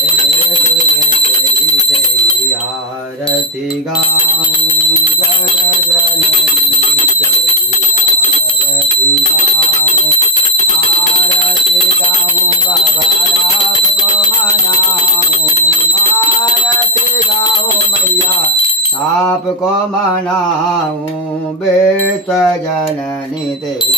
दुर्गे देवी तेरी आरती गाऊं जग जननी तेरी आरती गाऊं बाबा आपको मनाऊं आरती गाऊं मैया आपको मनाऊं बेस जननी तेरी